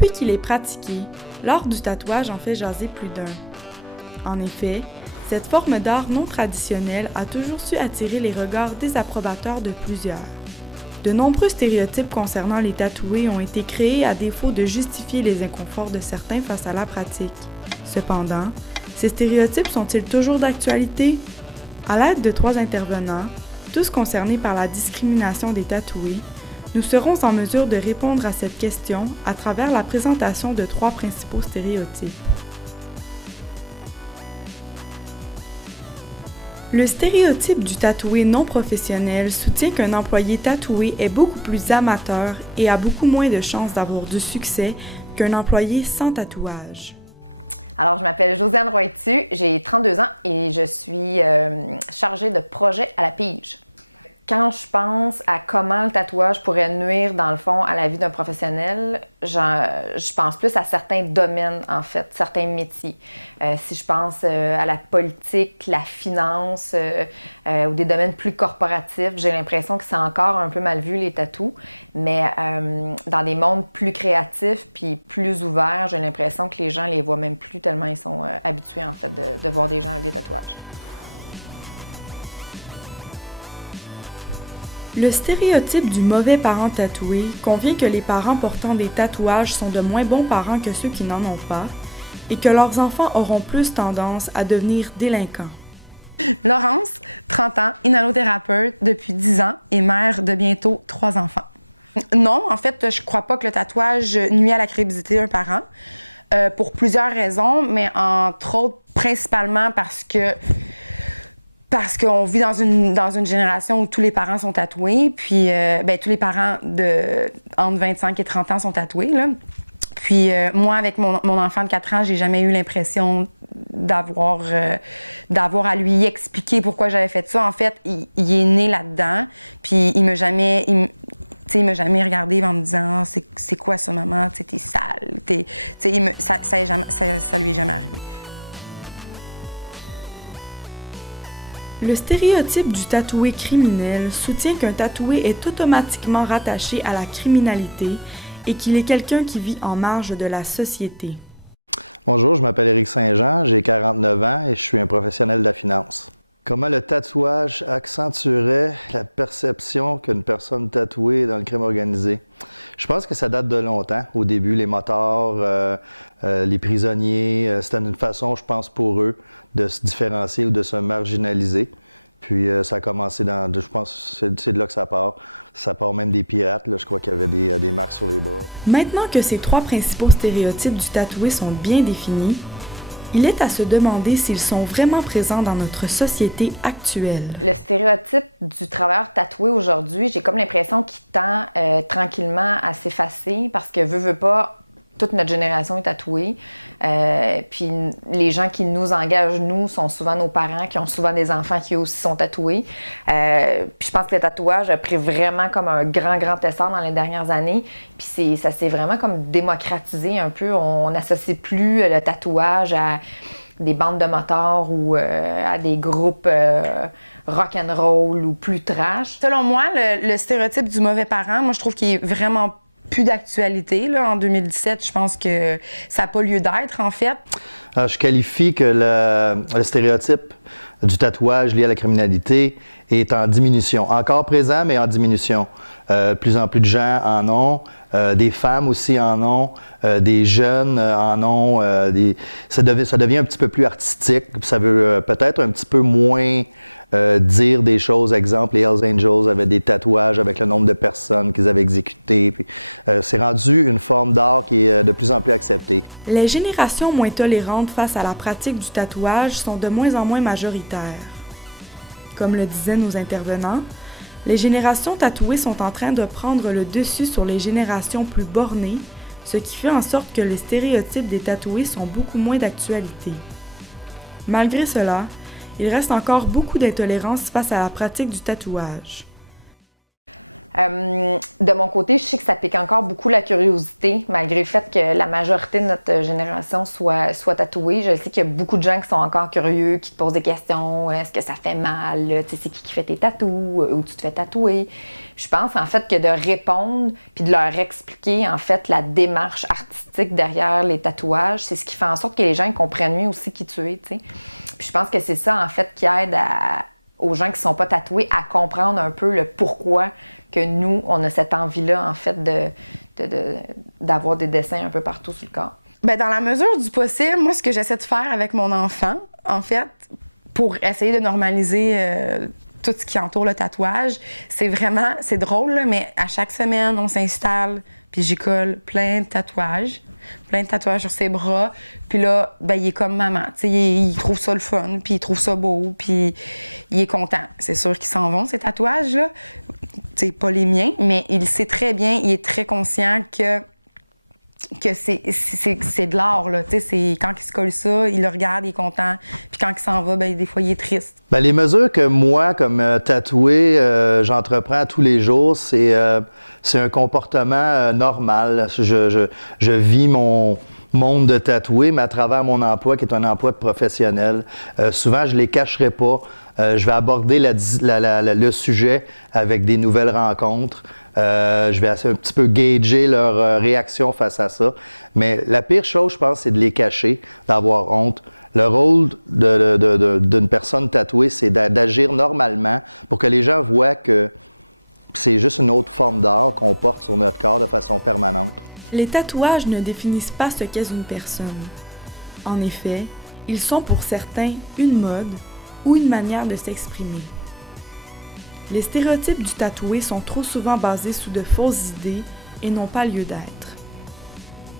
Depuis qu'il est pratiqué, l'art du tatouage en fait jaser plus d'un. En effet, cette forme d'art non traditionnelle a toujours su attirer les regards désapprobateurs de plusieurs. De nombreux stéréotypes concernant les tatoués ont été créés à défaut de justifier les inconforts de certains face à la pratique. Cependant, ces stéréotypes sont-ils toujours d'actualité? À l'aide de 3 intervenants, tous concernés par la discrimination des tatoués, nous serons en mesure de répondre à cette question à travers la présentation de 3 principaux stéréotypes. Le stéréotype du tatoué non professionnel soutient qu'un employé tatoué est beaucoup plus amateur et a beaucoup moins de chances d'avoir du succès qu'un employé sans tatouage. Alors, je m'appelle Josiane Roy-Tu, j'ai 32 ans et je suis chargée de projet à la Pige. Quand je pense à comment le tatouage pourrait nuire, dans le fond, à la vie d'un professionnel, je pense plus à certains domaines, en fait, certains métiers. Si je pense à la politique, la finance ou des domaines plus corporatifs, j'ai l'impression que c'est encore un peu mal vu, les tatous. Mais dans des mondes plus créatifs puis plus ouverts, j'ai l'impression que les gens les voient même plus tellement ils sont habitués, en fait, de voir des gens avec des tatouages. Le stéréotype du mauvais parent tatoué convient que les parents portant des tatouages sont de moins bons parents que ceux qui n'en ont pas et que leurs enfants auront plus tendance à devenir délinquants. Laurence, 30 ans, inhalothérapeute depuis 10 ans et mère de bientôt 3 enfants. Non, en fait, je crois pas que le tatouage nuit à la crédibilité d'un parent pour plusieurs raisons, mais entre autres, principalement parce qu'on vit dans une génération où tous les parents sont tatoués, puis tous les parents entre 25 et 30 ans sont tatoués, là. Puis moi, avec mon enfant de 4 ans, j'ai jamais eu l'impression d'avoir à lui expliquer pourquoi j'avais fait ça. En fait, il est né là-dedans, puis il m'a jamais regardé en me disant « c'est quoi ça, maman? T'es sale. » Ça lui est jamais arrivé. Le stéréotype du tatoué criminel soutient qu'un tatoué est automatiquement rattaché à la criminalité et qu'il est quelqu'un qui vit en marge de la société. Bonjour, je m'appelle Éric Saint-Jean, j'ai 49 ans et je suis un professionnel de la finance. Comment le tatouage accentuerait la perception qu'une personne tatouée est dans le crime organisé? Je pense que ça date de longtemps. Au début, les motards, les prisonniers, c'était une façon, je pense, pour eux de se différencier ou de se marginaliser. Puis ça a commencé je pense que c'est de là que ça part. Ça part même des pirates, là, je crois qu'il y avait des marques sur les bras. Maintenant que ces 3 principaux stéréotypes du tatoué sont bien définis, il est à se demander s'ils sont vraiment présents dans notre société actuelle. Le stéréotype du travailleur tatoué aujourd'hui, j'ai comme l'impression qu'il tend tranquillement à s'effacer parce que veut pas, toute notre génération est tatouée. Puis les gens qui nous engagent, nous, sont souvent nos parents qui ont souvent des enfants qui aussi sont tatoués. Puis je pense que le tatouage a pris vraiment comme un grand essor dans les dernières années. Puis ça s'est vraiment comme démocratisé un peu. On n'associe plus le tatouage à des bandes de motards ou à des groupes rock'n'roll ou plus trash. Selon moi, le stéréotype du mauvais parent, moi, je trouve qu'il est vraiment plus d'actualité. Là. En 2017, je pense que ça n'a pas lieu d'être, en fait. Alors, je qualifie que le stéréotype du tatouage lié à la criminalité est en diminution. Encore présent, mais en diminution. Plus en plus de gens en ont, des femmes aussi en ont, des jeunes en ont. Ça devient un petit peu plus artistique. Ça veut peut-être un petit peu moins dire des choses. Exemple, les Hells Angels avaient des tatouages avec le nombre de personnes qu'ils avaient exécutées. Puis, c'est rendu une forme d'art qui est de plus en plus acceptée. Les générations moins tolérantes face à la pratique du tatouage sont de moins en moins majoritaires. Comme le disaient nos intervenants, les générations tatouées sont en train de prendre le dessus sur les générations plus bornées, ce qui fait en sorte que les stéréotypes des tatoués sont beaucoup moins d'actualité. Malgré cela, il reste encore beaucoup d'intolérance face à la pratique du tatouage. De mon côté, je sais que ça pique encore beaucoup la curiosité, malgré le fait que la majorité de notre génération soit tatouée. Je sais qu'il y a beaucoup de gens qui sont encore curieux, qui te posent des questions. Est-ce que ça fait mal? Tu sais, c'est qui fait tes tatous? Où tu te fais tatouer? Je pense en fait que de répondre puis de leur expliquer en fait la démarche artistique derrière les tatouages, c'est ce qui fait en sorte que les gens comprennent mieux aussi qui tu es, tu sais. Puis je pense que c'est ça en fait qui aide aux gens qui sont pas tatoués à comprendre un peu le pourquoi que nous, on a cette envie-là, en fait, d'avoir des dessins un peu partout sur le corps. Bien, dans la mesure du possible, moi, ce que j'essaie de faire avec mon enfant, en fait, pour essayer de normaliser tout ce qui entoure le tatouage, c'est drôle, là, mais à chaque semaine, on s'installe, puis j'y colle plein de tatouages sur ses bras. Puis là, ben, il est comme maman. Tu sais, il trouve ça le fun, puis il trouve ça beau, puis il est content. C'est sûr qu'ils s'en vont, ces tatouages-là. Tu sais, pas les miens, mais il sait très bien, il est très conscient que c'est de l'art, là. Tu sais, quand il se colle ça, il le regarde, il est content. Puis quand il s'en va, ben, des fois, il est triste. Ben, les mesures que moi, comme tatoué, j'entreprends tous les jours, c'est un comportement normal. Je vis mon monde de tatoué, mais à travers mon emploi, qui est un emploi de professionnel. Souvent, je les cacherai pas. Je vais aborder le sujet avec des nouvelles rencontres. Je vais un petit peu gager leur réaction face à ça. Mais la pire chose, je pense, c'est de les cacher, d'avoir honte. Le rôle d'une personne tatouée, c'est d'agir normalement pour que les gens voient que c'est juste une autre forme d'art qu'on porte sur notre corps de façon permanente. Les tatouages ne définissent pas ce qu'est une personne. En effet, ils sont pour certains une mode ou une manière de s'exprimer. Les stéréotypes du tatoué sont trop souvent basés sous de fausses idées et n'ont pas lieu d'être.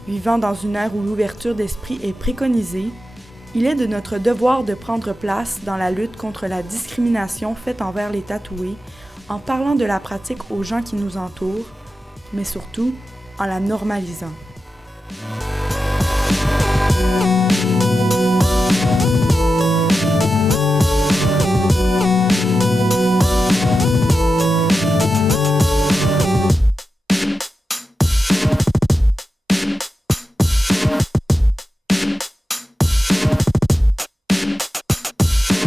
Vivant dans une ère où l'ouverture d'esprit est préconisée, il est de notre devoir de prendre place dans la lutte contre la discrimination faite envers les tatoués en parlant de la pratique aux gens qui nous entourent, mais surtout en la normalisant.